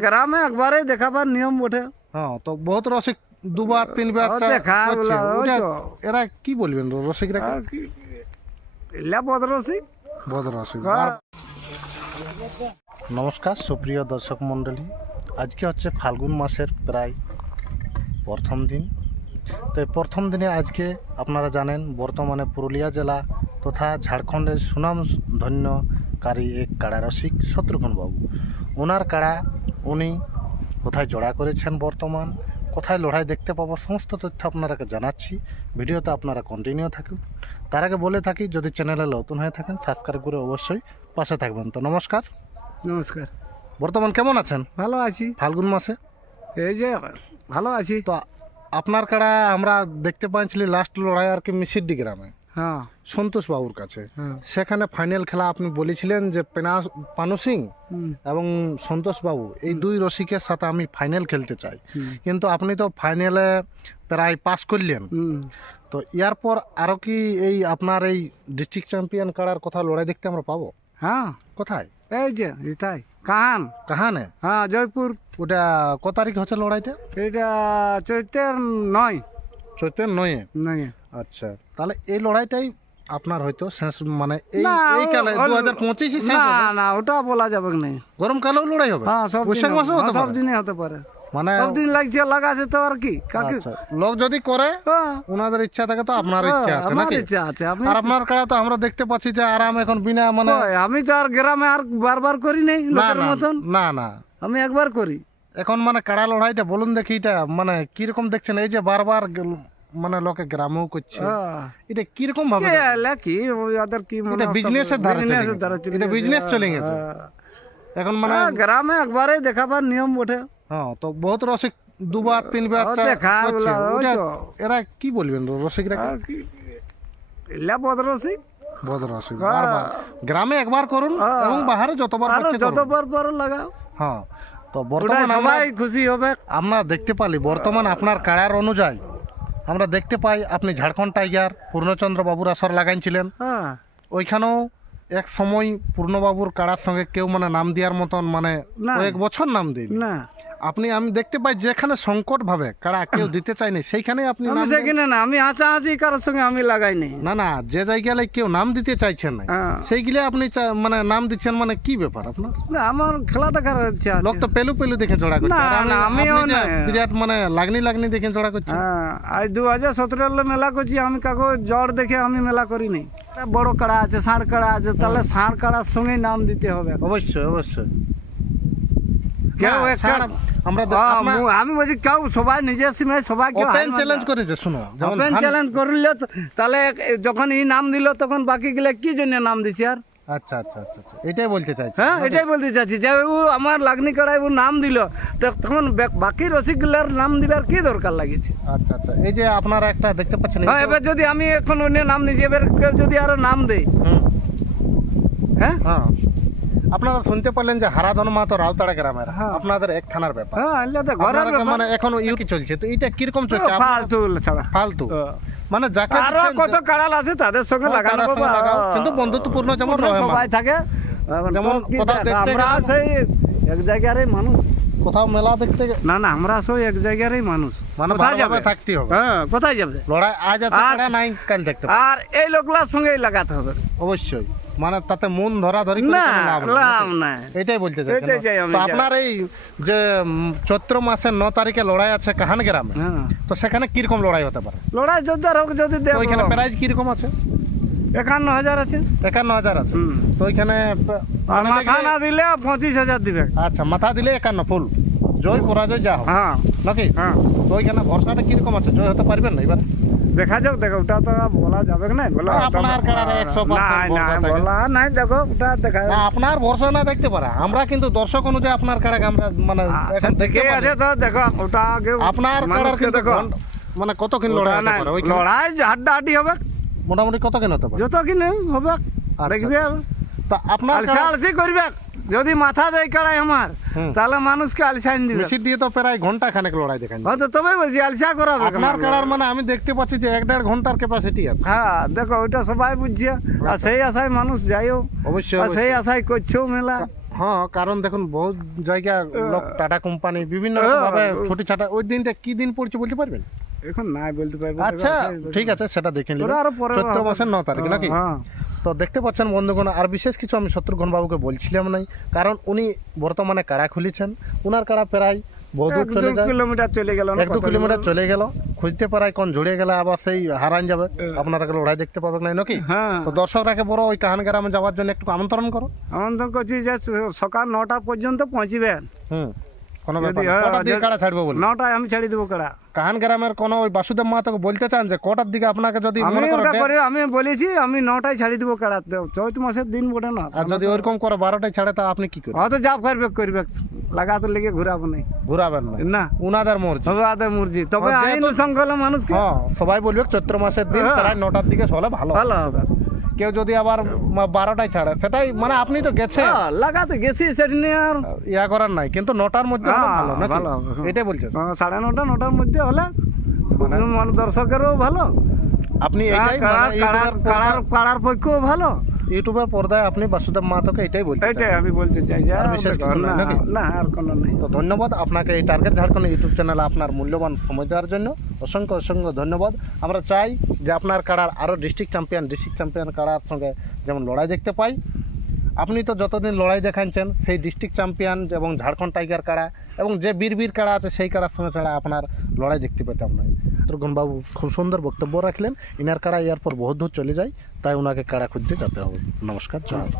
গ্রামে একবারে দেখাবার নিয়ম বটে। হ্যাঁ, তো বহুত রসিক দুবার তিনবার দেখা করছে। ওই ওটা তো। এরা কি বলবেন রসিকরা? আর কি এলা বদরসি বহুত রসিক। হ্যাঁ। নমস্কার সুপ্রিয় দর্শক মণ্ডলী, আজকে হচ্ছে ফাল্গুন মাসের প্রায় প্রথম দিন। তো এই প্রথম দিনে আজকে আপনারা জানেন বর্তমানে পুরুলিয়া জেলা তথা ঝাড়খণ্ডের সুনাম ধন্যকারী এক কাড়া রসিক শত্রুঘ্ন বাবু, ওনার কাড়া উনি কোথায় জোড়া করেছেন, বর্তমান কোথায় লড়াই দেখতে পাবো, সমস্ত তথ্য আপনারাকে জানাচ্ছি। ভিডিওতে আপনারা কন্টিনিউ থাকুন। তার আগে বলে থাকি, যদি চ্যানেলে নতুন হয়ে থাকেন সাবস্ক্রাইব করে অবশ্যই পাশে থাকবেন। তো নমস্কার। নমস্কার। বর্তমান কেমন আছেন? ভালো আছি। ফাল্গুন মাসে এই যে ভালো আছি। তো আপনার কাড়া আমরা দেখতে পাইছিলি লাস্ট লড়াই আর কি মিসিড্ডি গ্রামে হ্যাঁ সন্তোষ বাবুর কাছে। হ্যাঁ। সেখানে ফাইনাল খেলা আপনি বলেছিলেন যে পানু সিং এবং সন্তোষ বাবু এই দুই রসিকের সাথে আমি ফাইনাল খেলতে চাই, কিন্তু আপনি তো ফাইনালে প্রায় পাস করলেন। তো এরপর আরও কি এই আপনার এই ডিস্ট্রিক্ট চ্যাম্পিয়ন কাড়ার কথা লড়াই দেখতে আমরা পাবো? হ্যাঁ, কোথায়? এই যে এটাই কাহানে? হ্যাঁ, জয়পুর। ওটা কত তারিখ হচ্ছে লড়াইটা? এটা চৈতের 9। চৈতের 9-এ? নয়। আচ্ছা, তাহলে এই লড়াইটাই আপনার হয়তো শেষ, মানে এই না, এই কালে 2025 শেষ না হবে? না, ওটা বলা যাবে না। গরমকালেও লড়াই হবে? হ্যাঁ, সব বৈশাখ দিনে মাসেও হতে সব পারে? দিনে হতে পারে। মানে সব দিন লাগাছে তো আর কি কাকে। আচ্ছা, লোক যদি করে হ্যাঁ, ওনাদের ইচ্ছা থাকে, তো আপনার ইচ্ছা আছে আমার নাকি? ইচ্ছা আছে। আপনি আর আপনার কাড়া তো আমরা দেখতে পাচ্ছি যে আরাম এখন বিনা মানে কই, আমি তো আর গ্রামে আর বারবার করি নাই না লোকের না মতন। না না, আমি একবার করি। এখন মানে কাড়া লড়াইটা বলুন দেখি, এটা মানে কিরকম দেখছেন? এই যে বারবার মানে লোকে গ্রামেও করছে, এটা কিরকম ভাবে? কি ওদের কি মনে এটা বিজনেসের ধারা চলে বিজনেসের গেছে। দ্বারা চলে এটা গেছে। বিজনেস চলে গেছে এখন মানে। গ্রামে একবারে দেখাবার নিয়ম বটে। হ্যাঁ, তো বহুত রসিক দুবার তিনবার দেখা করছে। ওই ওটা তো। এরা কি বলবেন রসিকরা? আর কি এলা বদরসি বহুত রসিক। বারবার গ্রামে একবার করুন এবং বাহারে যতবার আরো পারছে করুন। যতবার পর লাগাও। হ্যাঁ, তো ওটা বর্তমান সবাই খুশি হবে। আমরা দেখতে পারি বর্তমান আপনার কাড়ার অনুযায়ী আমরা দেখতে পাই আপনি ঝাড়খণ্ড টাইগার পূর্ণচন্দ্র বাবুর আসর লাগাইছিলেন। হ্যাঁ, ওইখানেও এক সময় পূর্ণবাবুর কাড়ার সঙ্গে কেউ মানে নাম দেওয়ার মতন মানে না। কয়েক বছর নাম দিন না আমি দেখতে পাই যেখানে সংকট ভাবে কাড়া কেউ দিতে চায়নি সেইখানে আপনি আমি নাম দেন। সেখানে না, আমি হাঁচাহাঁচি কারোর সঙ্গে আমি লাগাই নাই। না না, যে জায়গায় কেউ নাম দিতে চাইছেন না হ্যাঁ। সেইগুলো আপনি মানে নাম দিচ্ছেন, মানে কি ব্যাপার আপনার? না, আমার খেলা দেখার ইচ্ছা আছে। লোক তো পেলু দেখে জোড়া করছে, না, আর না, আমিও আপনি যে না। বিরাট মানে লাগনি দেখে জোড়া করছে। হ্যাঁ, আজ 2017 মেলা করছি আমি, কাকু জ্বর দেখে আমি মেলা করি নাই। বড় কাড়া আছে, ষাঁড় কাড়া আছে, তাহলে ষাঁড় কাড়ার সঙ্গে নাম দিতে হবে। অবশ্যই অবশ্যই। কেউ না, একটা ছাড়, আমরা আমি বলছি কেউ সবাই নিজের সীমে সবাই ওপেন চ্যালেঞ্জ করেছে, শুনো, যেমন ওপেন চ্যালেঞ্জ করলে তাহলে যখন এই নাম দিল তখন বাকি গুলো কি জন্য নাম দিছে আর? আচ্ছা আচ্ছা আচ্ছা আচ্ছা, এটাই বলতে চাইছি। হ্যাঁ, এটাই বলতে চাচ্ছি যে ও আমার লাগনি কাড়ায় ও নাম দিল, তখন বাকি রসিকগুলার নাম দিবার কি দরকার লাগিছে? আচ্ছা আচ্ছা, এই যে আপনারা একটা দেখতে পাচ্ছেন, হ্যাঁ, এবার যদি আমি এখন অন্য নাম দিয়েছি, এবার কেউ যদি আরো নাম দেয়, হ্যাঁ হ্যাঁ, আপনারা শুনতে পারলেন যে হারাধন মাহাতো রাউতাড়া গ্রামের হ্যাঁ। আপনাদের এক থানার ব্যাপার। হ্যাঁ, এলে তো ঘরের আপনারা ব্যাপার। মানে এখন কি চলছে, তো এটা কিরকম চলছে? ফালতু ছাড়া ফালতু মানে যাকে আরো দিচ্ছেন কত কাড়াল আছে তাদের সঙ্গে হ্যাঁ, লাগানো, তাদের সঙ্গে লাগাও, কিন্তু বন্ধুত্বপূর্ণ যেমন রহে সবাই থাকে। যেমন কি কোথাও দেখ, দেখতে আমরা গেলাম- সেই এক জায়গারই মানুষ। কোথাও মেলা দেখতে না না, আমরা সব এক জায়গারই মানুষ। মানে কোথায় যাবে? ভালোভাবে থাকতে হবে। হ্যাঁ, কোথায় যাবে? লড়াই আজ আছে, আর- কাড়া নাই কাল দেখতে পাবে। আর এই লোকগুলার সঙ্গেই লাগাতে হবে। অবশ্যই, মানে তাতে মন ধরাধরি করে না, কোনো লাভ নেই। লাভ নাই। এটাই বলতে চাইছেন। এটাই চাই আমি। তো আপনার এই যে চৈত্র মাসের 9 তারিখে লড়াই আছে কাহান গ্রামে, হ্যাঁ, তো সেখানে কিরকম লড়াই হতে পারে? লড়াই জোরদার হোক যদি দেব। ওইখানে প্রাইজ কিরকম আছে? 51,000 আছে। 51,000 আছে। হুম। তো ওইখানে আর মানে মাথা দেখলে- না দিলে 25,000 দিবে। আচ্ছা, মাথা দিলে 51 ফুল, জয় পরাজয় যা হোক হ্যাঁ নাকি? হ্যাঁ, তো ওইখানে ভরসাটা কিরকম আছে, জয় হতে পারবেন না এবার? দেখা যাক। দেখো, ওটা তো বলা যাবে না। বলা আপনার কাড়ারে 100% নাই, ভরসা থাকে। বলা নাই। দেখো, ওটা দেখা না, আপনার ভরসা না দেখতে পারে, আমরা কিন্তু দর্শক অনুযায়ী আপনার কাড়াকে আমরা মানে এখন দেখতে ঠিকই পারি। আছে। তো দেখো, ওটা আগে আপনার কাড়ার মানুষকে কিন্তু দেখো। মানে কত কিন লড়াই ওটা হতে নাই, পারে ওইখানে? লড়াই হাড্ডাহাড্ডি হবে। মোটামুটি কত কিন হতে পারে? যত কিনে হবে দেখবে। তা আপনার আলসি করবে। যদি মাথা দেয় কাড়াই আমার, তাহলে মানুষকে আলসাইন দিবে। মেশিন দিয়ে তো প্রায় ঘন্টা খানেক লড়াই দেখান। হয়তো তবে বলছি আলসা করাবে। আপনার কাড়ার মানে আমি দেখতে পাচ্ছি যে 1-1.5 ঘন্টার ক্যাপাসিটি আছে। হ্যাঁ, দেখো, ওইটা সবাই বুঝছে। আর সেই আশায় মানুষ যাইও, অবশ্যই আর সেই অবশ্যই। আশায় করছেও মেলা। হ্যাঁ, কারণ দেখুন বহুত জায়গা লোক টাটা কোম্পানি বিভিন্ন ভাবে ছোট ছাটা ওই দিনটা কি দিন পড়ছে বলতে পারবেন? এখন নাই বলতে পারবো। আচ্ছা ঠিক আছে, সেটা দেখে নিন। ওরা আরো পরে চৈত্র মাসের 9 তারিখ নাকি? হ্যাঁ। তো দেখতে পাচ্ছেন বন্ধুগণ, আর বিশেষ কিছু আমি শত্রুঘ্ন বাবুকে বলছিলাম নাই, কারণ উনি বর্তমানে কাড়া খুলেছেন। উনার কাড়া প্রায় বহুদূর চলে যায়, 1-2 কিলোমিটার চলে গেল, 1-2 কিলোমিটার চলে গেল। খুঁজতে পারায় কোন জুড়ে গেলে আবার সেই হারান যাবে, আপনারা লড়াই দেখতে পাবেন না নাকি? হ্যাঁ। তো দর্শকরাকে বড় ওই কাহান গ্রামে যাওয়ার জন্য একটু আমন্ত্রণ করো। আমন্ত্রণ করছি যে সকাল 9টা পর্যন্ত পৌঁছিবেন। কোনো ব্যাপার যদি না। হয়, কটার দিকে কাড়া ছাড়বো বলি? 9টায় আমি ছেড়ে দেবো কাড়া। কাহান গ্রামের কোনো ওই বাসুদেব মাহাতোকে বলতে চান যে কটার দিকে আপনাকে যদি আমি মনে করো ওটা করে আমি বলেছি আমি 9টায় ছেড়ে দেবো কাড়া। চৈত মাসের দিন বটে না, আর যদি ওইরকম করে 12টায় ছাড়ে তা আপনি কি করবেন? হয়তো যা করবে লাগাতে লেগে ঘুরাবো নাই ঘুরাবেন না? না, উনাদের মর্জি। হবে আদে মুরজি। তবে যেহেতু- আইন শৃঙ্খলা মানুষকে হ্যাঁ, সবাই বলবে চৈত্র মাসের দিন হ্যাঁ। প্রায় 9টার দিকে হলে ভালো। ভালো হবে। কেউ যদি আবার 12টায় ছাড়ে সেটাই মানে আপনি তো গেছেন, হ্যাঁ, লাগাতে গেছি সেটা নিয়ে আর ইয়া করার নাই, কিন্তু 9টার মধ্যে হলে হ্যাঁ, ভালো নাকি? ভালো হবে, হ্যাঁ। এটাই বলছেন? 9:30 9টার মধ্যে হলে মানে দর্শকেরও ভালো, আপনি এটাই মানে কাড়ার পক্ষেও ভালো। ইউটিউবের পর্দায় আপনি বাসুদেব মাহাতোকে এটাই বলছেন? এটাই আমি বলতে চাই যে আর বিশেষ কিছু নাই নাকি? না আর কোনো নেই। তো ধন্যবাদ আপনাকে এই টার্গেট ঝাড়খণ্ড ইউটিউব চ্যানেলে আপনার মূল্যবান সময় দেওয়ার জন্য অসংখ্য অসংখ্য ধন্যবাদ। আমরা চাই যে আপনার কাড়ার আরও ডিস্ট্রিক্ট চ্যাম্পিয়ন কাড়ার সঙ্গে যেমন লড়াই দেখতে পাই। আপনি তো যতদিন লড়াই দেখাচ্ছেন সেই ডিস্ট্রিক্ট চ্যাম্পিয়ন এবং ঝাড়খণ্ড টাইগার কাড়া এবং যে বীর কাড়া আছে সেই কাড়ার সঙ্গে ছাড়া আপনার লড়াই দেখতে পেতাম না। শত্রুঘ্নবাবু খুব সুন্দর বক্তব্য রাখলেন। ইনার কাড়া ইয়ার পর বহুত দূর চলে যায়, তাই ওনাকে কাড়া খুঁজতে যেতে হবে। নমস্কার, জয়।